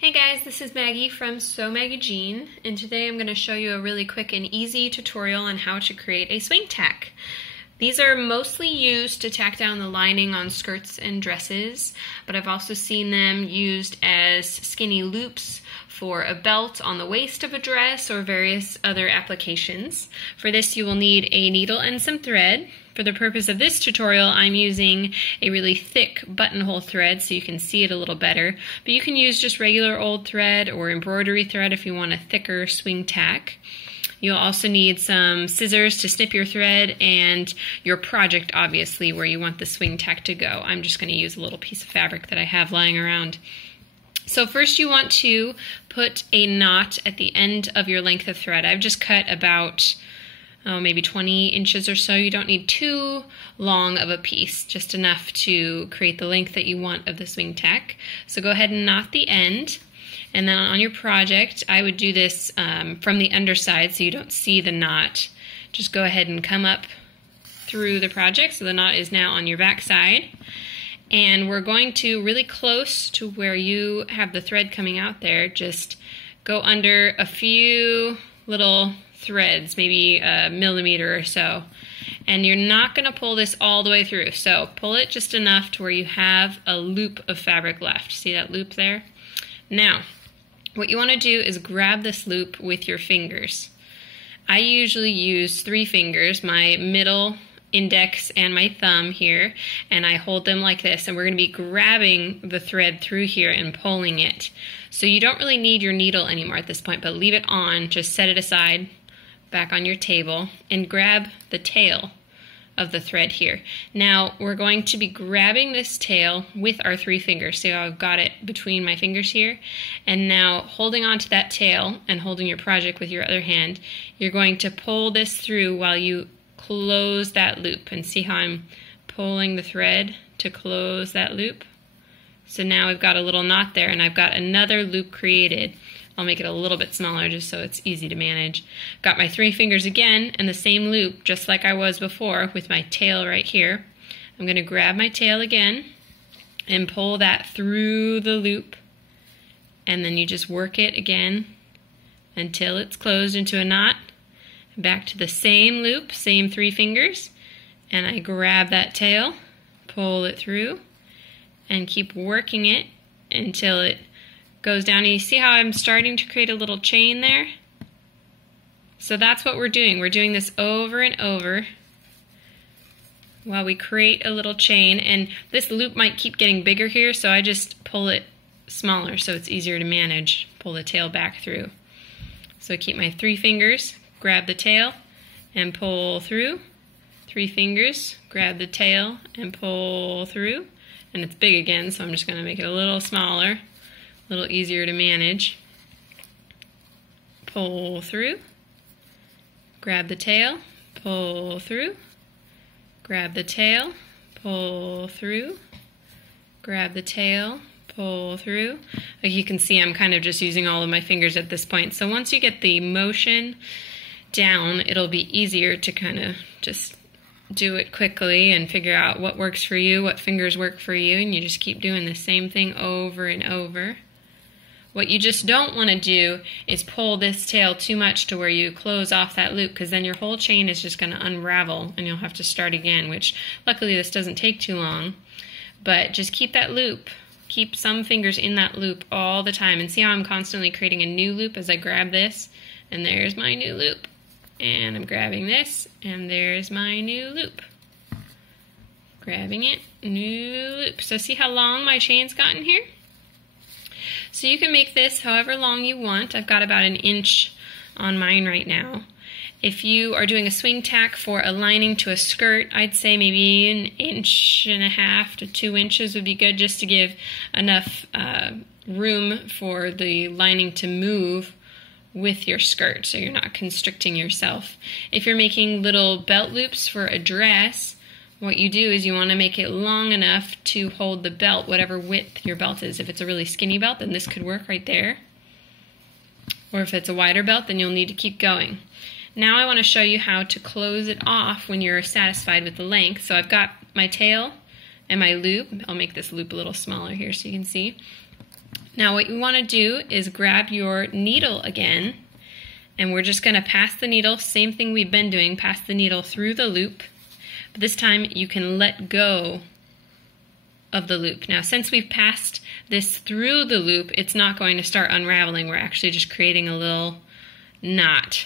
Hey guys, this is Maggie from Sew Magazine, and today I'm going to show you a really quick and easy tutorial on how to create a swing tack. These are mostly used to tack down the lining on skirts and dresses, but I've also seen them used as skinny loops for a belt on the waist of a dress or various other applications. For this you will need a needle and some thread. For the purpose of this tutorial, I'm using a really thick buttonhole thread so you can see it a little better, but you can use just regular old thread or embroidery thread if you want a thicker swing tack. You'll also need some scissors to snip your thread and your project, obviously, where you want the swing tack to go. I'm just going to use a little piece of fabric that I have lying around. So first you want to put a knot at the end of your length of thread. I've just cut about maybe 20 inches or so. You don't need too long of a piece, just enough to create the length that you want of the swing tack. So go ahead and knot the end. And then on your project, I would do this from the underside so you don't see the knot. Just go ahead and come up through the project. So the knot is now on your back side. And we're going to, really close to where you have the thread coming out there, just go under a few little threads, maybe a millimeter or so. And you're not going to pull this all the way through. So pull it just enough to where you have a loop of fabric left. See that loop there? Now, what you want to do is grab this loop with your fingers. I usually use 3 fingers, my middle, index, and my thumb here, and I hold them like this, and we're going to be grabbing the thread through here and pulling it. So you don't really need your needle anymore at this point, but leave it on, just set it aside back on your table, and grab the tail of the thread here. Now we're going to be grabbing this tail with our 3 fingers. See how I've got it between my fingers here? And now holding on to that tail and holding your project with your other hand, you're going to pull this through while you close that loop. And see how I'm pulling the thread to close that loop? So now we've got a little knot there, and I've got another loop created. I'll make it a little bit smaller just so it's easy to manage. Got my 3 fingers again and the same loop just like I was before with my tail right here. I'm going to grab my tail again and pull that through the loop, and then you just work it again until it's closed into a knot. Back to the same loop, same 3 fingers, and I grab that tail, pull it through, and keep working it until it goes down. And you see how I'm starting to create a little chain there? So that's what we're doing. We're doing this over and over while we create a little chain, and this loop might keep getting bigger here, so I just pull it smaller so it's easier to manage. Pull the tail back through. So I keep my 3 fingers, grab the tail, and pull through. 3 fingers, grab the tail, and pull through. And it's big again, so I'm just going to make it a little smaller, a little easier to manage. Pull through. Grab the tail, pull through. Grab the tail, pull through. Grab the tail, pull through. Like you can see, I'm kind of just using all of my fingers at this point. So once you get the motion down, it'll be easier to kind of just do it quickly and figure out what works for you, what fingers work for you, and you just keep doing the same thing over and over. What you just don't want to do is pull this tail too much to where you close off that loop, because then your whole chain is just going to unravel and you'll have to start again, which luckily this doesn't take too long. But just keep that loop. Keep some fingers in that loop all the time, and see how I'm constantly creating a new loop as I grab this, and there's my new loop. And I'm grabbing this, and there's my new loop. Grabbing it, new loop. So see how long my chain's gotten here? So you can make this however long you want. I've got about 1 inch on mine right now. If you are doing a swing tack for a lining to a skirt, I'd say maybe 1.5 inches to 2 inches would be good, just to give enough room for the lining to move with your skirt, so you're not constricting yourself. If you're making little belt loops for a dress, what you do is you want to make it long enough to hold the belt, whatever width your belt is. If it's a really skinny belt, then this could work right there. Or if it's a wider belt, then you'll need to keep going. Now I want to show you how to close it off when you're satisfied with the length. So I've got my tail and my loop. I'll make this loop a little smaller here so you can see. Now what you want to do is grab your needle again, and we're just going to pass the needle, same thing we've been doing, pass the needle through the loop, but this time you can let go of the loop. Now since we've passed this through the loop, it's not going to start unraveling. We're actually just creating a little knot,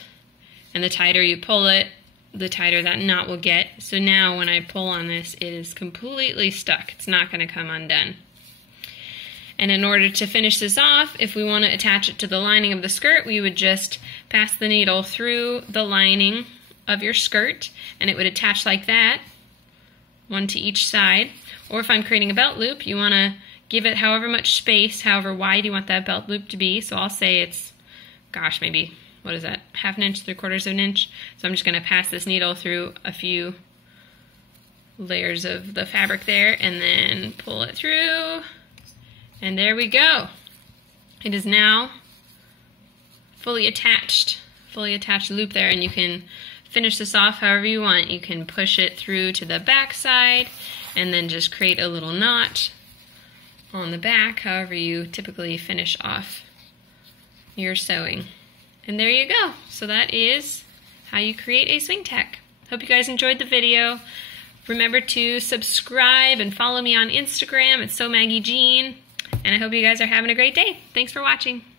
and the tighter you pull it, the tighter that knot will get. So now when I pull on this, it is completely stuck. It's not going to come undone. And in order to finish this off, if we want to attach it to the lining of the skirt, we would just pass the needle through the lining of your skirt, and it would attach like that, one to each side. Or if I'm creating a belt loop, you want to give it however much space, however wide you want that belt loop to be. So I'll say it's, gosh, maybe, what is that, 1/2 inch, 3/4 of an inch. So I'm just going to pass this needle through a few layers of the fabric there, and then pull it through. And there we go. It is now fully attached loop there, and you can finish this off however you want. You can push it through to the back side and then just create a little knot on the back, however you typically finish off your sewing. And there you go. So that is how you create a swing tack. Hope you guys enjoyed the video. Remember to subscribe and follow me on Instagram at SewMaggieJean. And I hope you guys are having a great day. Thanks for watching.